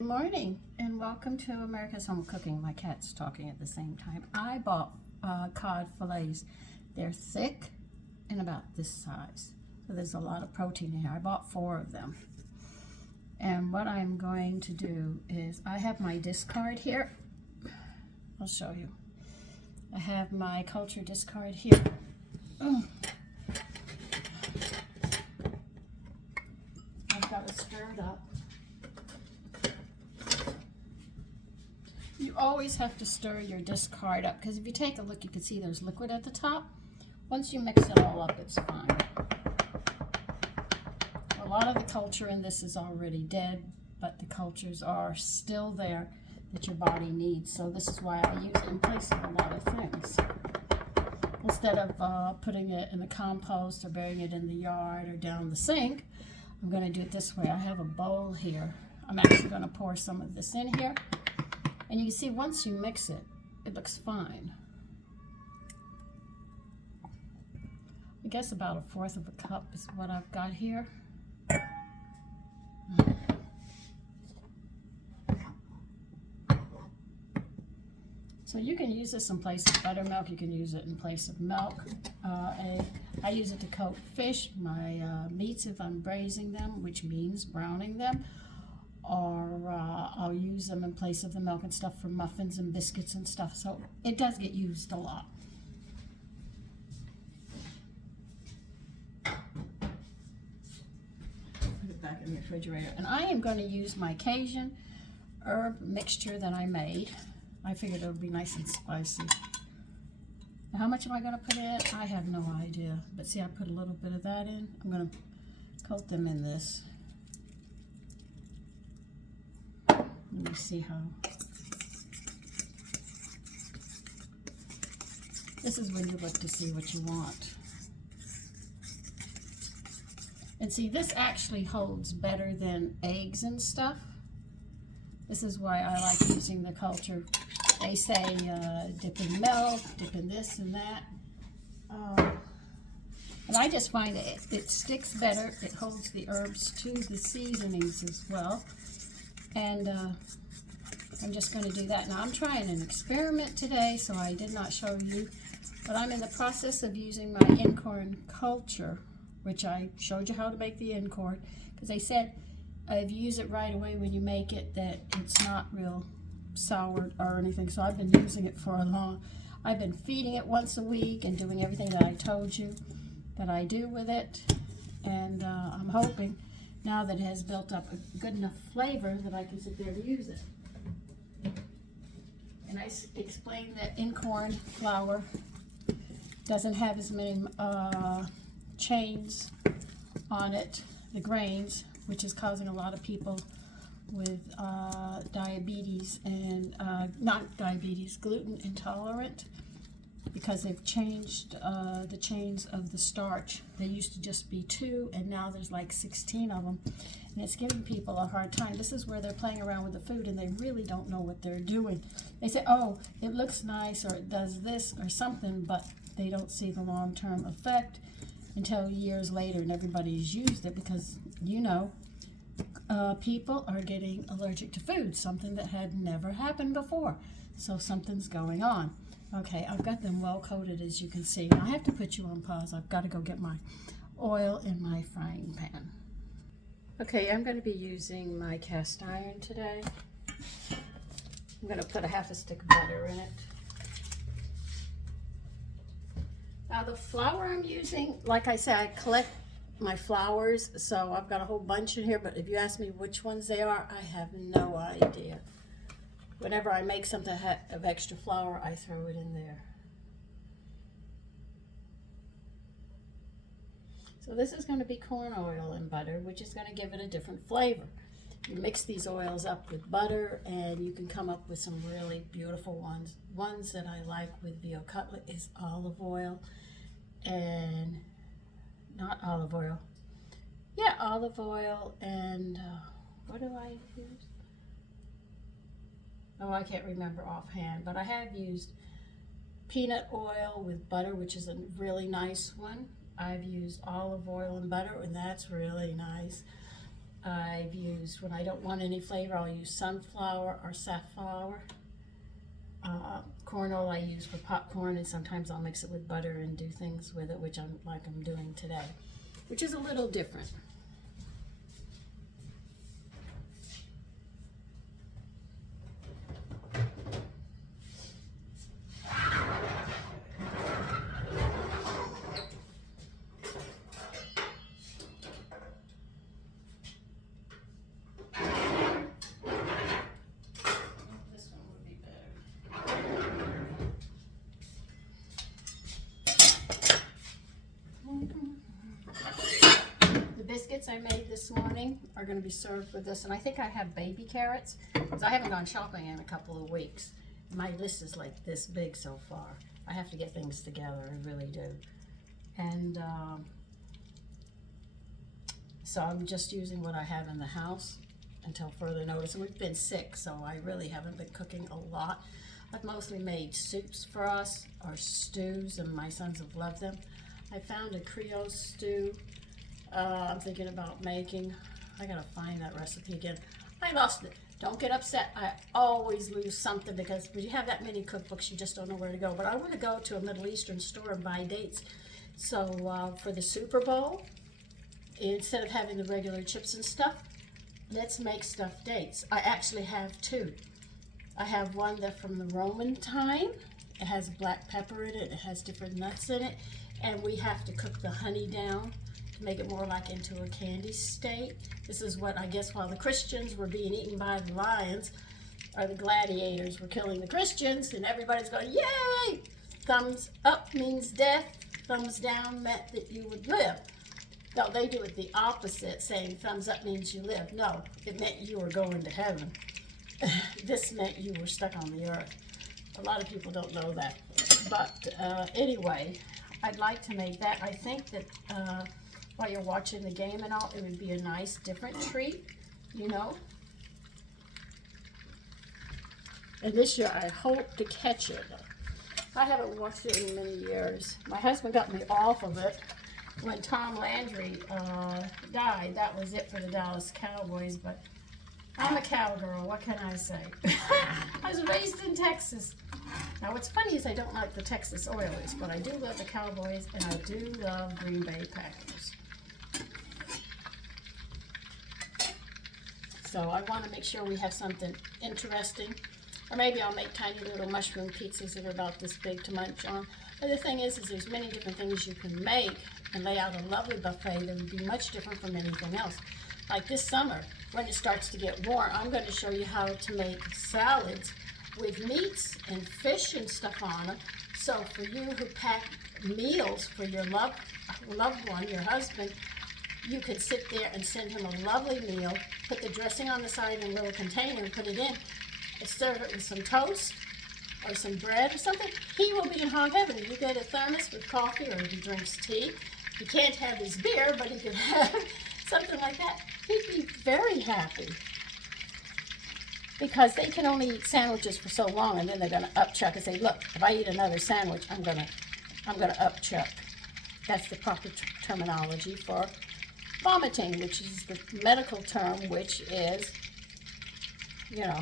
Good morning and welcome to America's Home Cooking. My cat's talking at the same time. I bought cod fillets. They're thick and about this size. So there's a lot of protein in here. I bought 4 of them. And what I'm going to do is I have my discard here. I'll show you. I have my culture discard here. I've got it stirred up. You always have to stir your discard up because if you take a look, you can see there's liquid at the top. Once you mix it all up, it's fine. A lot of the culture in this is already dead, but the cultures are still there that your body needs. So this is why I use it in place of a lot of things. Instead of putting it in the compost or burying it in the yard or down the sink, I'm going to do it this way. I have a bowl here. I'm actually going to pour some of this in here. And you can see once you mix it, it looks fine. I guess about 1/4 of a cup is what I've got here. So you can use this in place of buttermilk. You can use it in place of milk. I use it to coat fish, my meats if I'm braising them, which means browning them. Or I'll use them in place of the milk and stuff for muffins and biscuits and stuff. So it does get used a lot. Put it back in the refrigerator. And I am going to use my Cajun herb mixture that I made. I figured it would be nice and spicy. Now, how much am I going to put in? I have no idea. But see, I put a little bit of that in. I'm going to coat them in this. Let me see how. This is when you look to see what you want. And see, this actually holds better than eggs and stuff. This is why I like using the culture. They say dip in milk, dip in this and that. And I just find it sticks better. It holds the herbs to the seasonings as well. And I'm just going to do that. Now I'm trying an experiment today, so I did not show you, but I'm in the process of using my incorn culture, which I showed you how to make the incorn, because they said if you use it right away when you make it, that it's not real sour or anything. So I've been using it for I've been feeding it once a week and doing everything that I told you that I do with it, and I'm hoping now that it has built up a good enough flavor that I can sit there and use it. And I explained that incorn flour doesn't have as many chains on it, the grains, which is causing a lot of people with diabetes and not diabetes, gluten intolerant, because they've changed the chains of the starch. They used to just be 2, and now there's like 16 of them, and it's giving people a hard time. This is where they're playing around with the food, and they really don't know what they're doing. They say, oh, it looks nice, or it does this, or something, but they don't see the long-term effect until years later, and everybody's used it because, you know, people are getting allergic to food, something that had never happened before. So something's going on. Okay, I've got them well coated, as you can see. I have to put you on pause. I've got to go get my oil in my frying pan. Okay, I'm going to be using my cast iron today. I'm going to put a 1/2 stick of butter in it. Now the flour I'm using, like I said, I collect my flours, so I've got a whole bunch in here, but if you ask me which ones they are, I have no idea. Whenever I make something of extra flour, I throw it in there. So this is going to be corn oil and butter, which is going to give it a different flavor. You mix these oils up with butter, and you can come up with some really beautiful ones. Ones that I like with veal cutlet is olive oil, and not olive oil. Yeah, olive oil, and what do I use? Oh, I can't remember offhand, but I have used peanut oil with butter, which is a really nice one. I've used olive oil and butter, and that's really nice. I've used, when I don't want any flavor, I'll use sunflower or safflower. Corn oil I use for popcorn, and sometimes I'll mix it with butter and do things with it, which I'm doing today, which is a little different. Biscuits I made this morning are going to be served with this, and I think I have baby carrots because I haven't gone shopping in a couple of weeks. My list is like this big so far. I have to get things together, I really do. And so I'm just using what I have in the house until further notice. And we've been sick, so I really haven't been cooking a lot. I've mostly made soups for us or stews, and my sons have loved them. I found a Creole stew I'm thinking about making. I gotta find that recipe again. I lost it. Don't get upset. I always lose something because when you have that many cookbooks, you just don't know where to go. But I want to go to a Middle Eastern store and buy dates. So for the Super Bowl, instead of having the regular chips and stuff, let's make stuffed dates. I actually have two. I have one that's from the Roman time. It has black pepper in it. It has different nuts in it. And we have to cook the honey down to make it more like into a candy state. This is what, I guess, while the Christians were being eaten by the lions, or the gladiators were killing the Christians, and everybody's going, yay! Thumbs up means death, thumbs down meant that you would live. No, they do it the opposite, saying thumbs up means you live. No, it meant you were going to heaven. This meant you were stuck on the earth. A lot of people don't know that. But anyway, I'd like to make that. I think that while you're watching the game and all, it would be a nice, different treat, you know. And this year, I hope to catch it. I haven't watched it in many years. My husband got me off of it when Tom Landry died. That was it for the Dallas Cowboys, but I'm a cowgirl, what can I say? I was raised in Texas. Now what's funny is I don't like the Texas Oilers, but I do love the Cowboys, and I do love Green Bay Packers. So I want to make sure we have something interesting. Or maybe I'll make tiny little mushroom pizzas that are about this big to munch on. But the thing is there's many different things you can make and lay out a lovely buffet that would be much different from anything else. Like this summer, when it starts to get warm, I'm going to show you how to make salads with meats and fish and stuff on them. So for you who pack meals for your loved one, your husband, you could sit there and send him a lovely meal, put the dressing on the side in a little container and put it in, and serve it with some toast or some bread or something. He will be in hot heaven. You get a thermos with coffee, or if he drinks tea. He can't have his beer, but he could have something like that. He'd be very happy. Because they can only eat sandwiches for so long, and then they're going to upchuck and say, look, if I eat another sandwich, I'm going to upchuck. That's the proper terminology for vomiting, which is the medical term, which is, you know.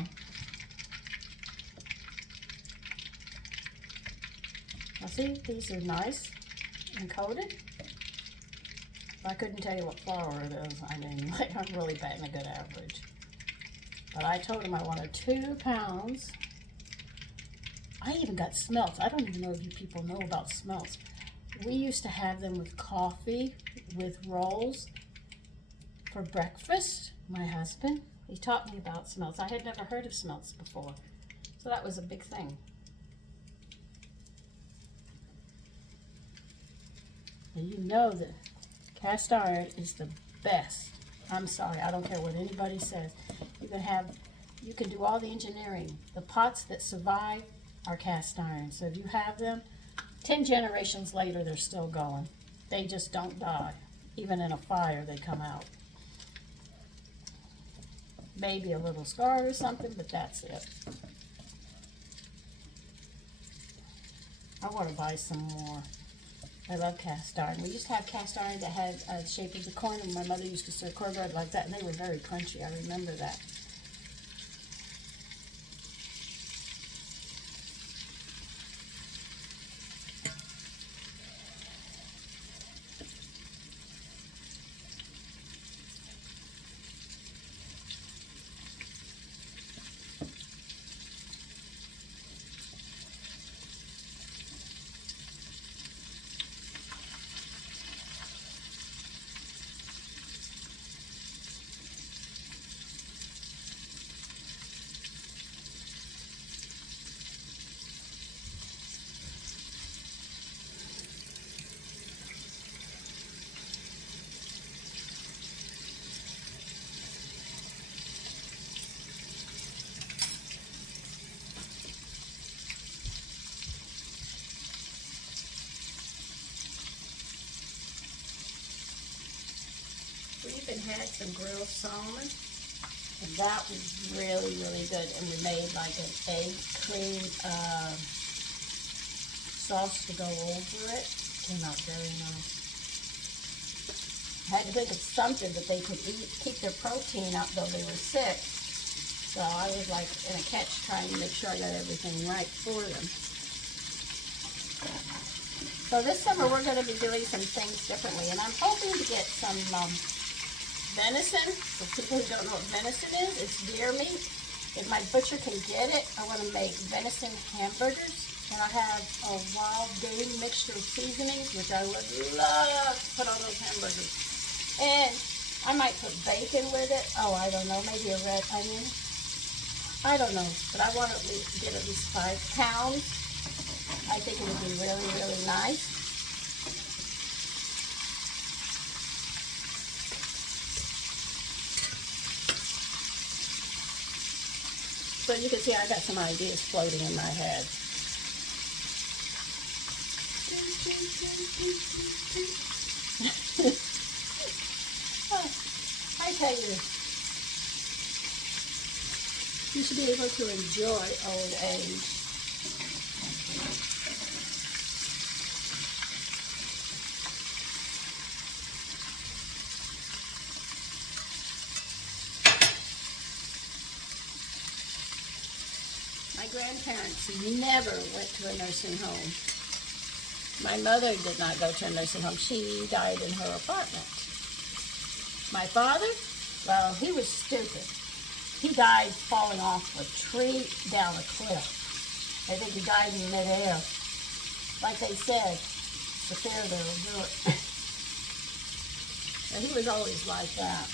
Now see, these are nice and coated. I couldn't tell you what flour it is. I mean, like, I'm really batting a good average. But I told him I wanted 2 pounds. I even got smelts. I don't even know if you people know about smelts. We used to have them with coffee, with rolls for breakfast. My husband, he taught me about smelts. I had never heard of smelts before. So that was a big thing. And you know that cast iron is the best. I'm sorry, I don't care what anybody says. You can do all the engineering. The pots that survive are cast iron. So if you have them, 10 generations later, they're still going. They just don't die. Even in a fire, they come out. Maybe a little scar or something, but that's it. I want to buy some more. I love cast iron. We used to have cast iron that had the shape of the corn, and my mother used to serve cornbread like that, and they were very crunchy. I remember that. We even had some grilled salmon, and that was really, really good. And we made like an egg cream sauce to go over it. Came out very nice. I had to think of something that they could eat, keep their protein up though they were sick. So I was like in a catch trying to make sure I got everything right for them. So this summer we're going to be doing some things differently, and I'm hoping to get some venison. For people who don't know what venison is, it's deer meat. If my butcher can get it, I want to make venison hamburgers. And I have a wild game mixture of seasonings, which I would love to put on those hamburgers. And I might put bacon with it. Oh, I don't know, maybe a red onion. I don't know, but I want to get at least 5 pounds. I think it would be really, really nice. So you can see I got some ideas floating in my head. I tell you, you should be able to enjoy old age. My grandparents never went to a nursing home. My mother did not go to a nursing home. She died in her apartment. My father, well, he was stupid. He died falling off a tree down a cliff. I think he died in midair. Like they said, it's the fear that'll do it. And he was always like that.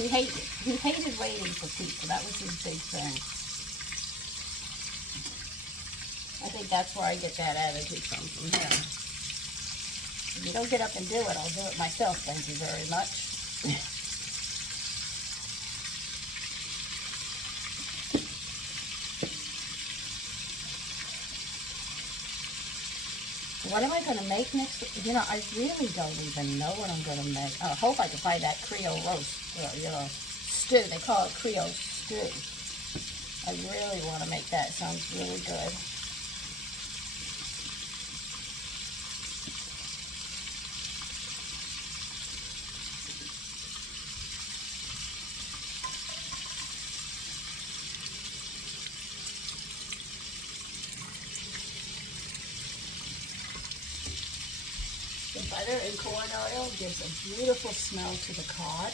He hated waiting for people. That was his big thing. I think that's where I get that attitude from him. If you don't get up and do it, I'll do it myself. Thank you very much. What am I going to make next? You know, I really don't even know what I'm going to make. I hope I can find that Creole roast, stew. They call it Creole stew. I really want to make that. It sounds really good. The butter and corn oil gives a beautiful smell to the cod.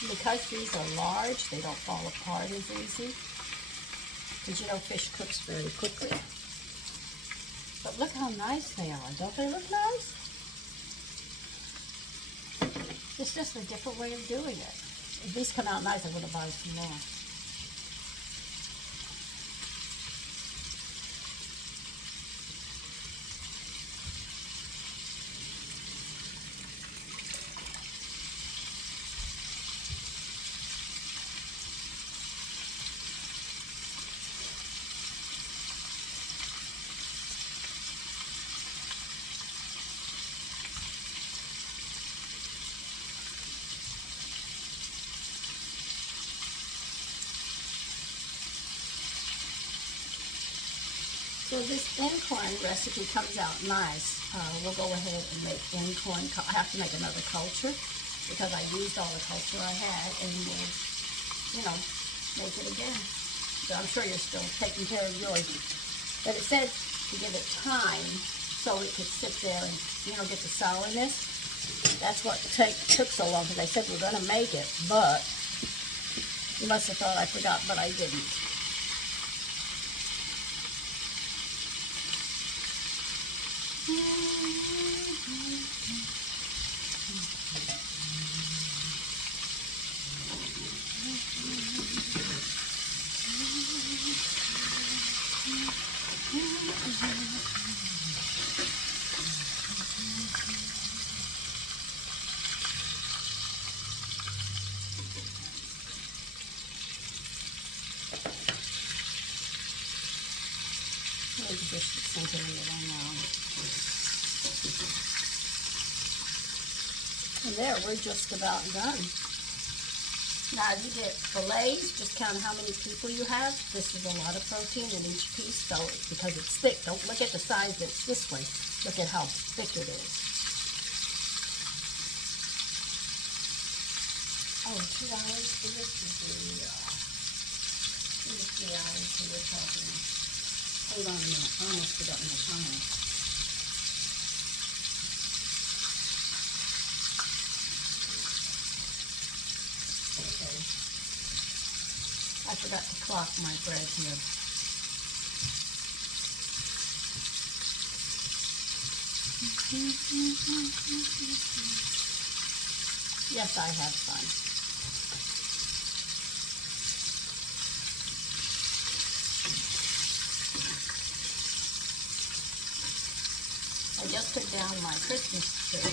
Because these are large, they don't fall apart as easy. Because you know fish cooks very quickly. But look how nice they are. Don't they look nice? It's just a different way of doing it. If these come out nice, I'm going to buy some more. So this incorn recipe comes out nice. We'll go ahead and make incorn. I have to make another culture because I used all the culture I had, and we'll, you know, make it again. So I'm sure you're still taking care of yours. But it said to give it time so it could sit there and, you know, get the sourness. That's what took so long, because I said we're going to make it, but you must have thought I forgot, but I didn't. Just something in it now. And there, we're just about done. Now, if you get fillets, just count how many people you have. This is a lot of protein in each piece, so because it's thick, don't look at the size that's this way. Look at how thick it is. Oh, $2 for this is the items we were talking about. Hold on a minute, I almost forgot my time. Okay. I forgot to clock my bread here. Yes, I have fun. I just took down my Christmas tree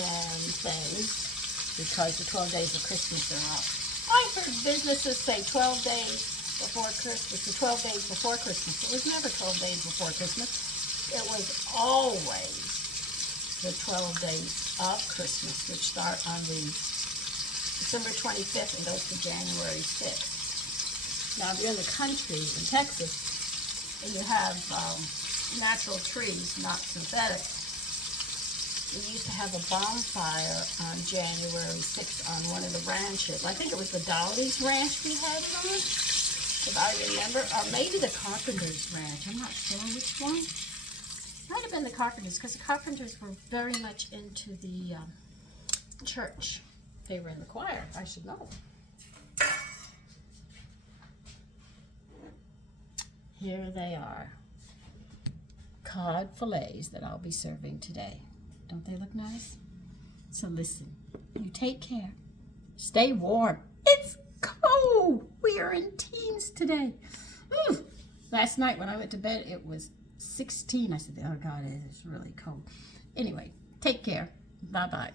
and things because the 12 days of Christmas are up. I've heard businesses say 12 days before Christmas, the 12 days before Christmas. It was never 12 days before Christmas. It was always the 12 days of Christmas, which start on the December 25th and goes to January 6th. Now, if you're in the country in Texas and you have natural trees, not synthetic, we used to have a bonfire on January 6th on one of the ranches. I think it was the Dowdy's Ranch we had it on, if I remember, or maybe the Carpenter's Ranch. I'm not sure which one. Might have been the Carpenters, because the Carpenters were very much into the church. They were in the choir, I should know. Here they are. Cod fillets that I'll be serving today. Don't they look nice? So listen, you take care. Stay warm. It's cold. We are in teens today. Last night when I went to bed, it was 16. I said, oh God, it is really cold. Anyway, take care. Bye-bye.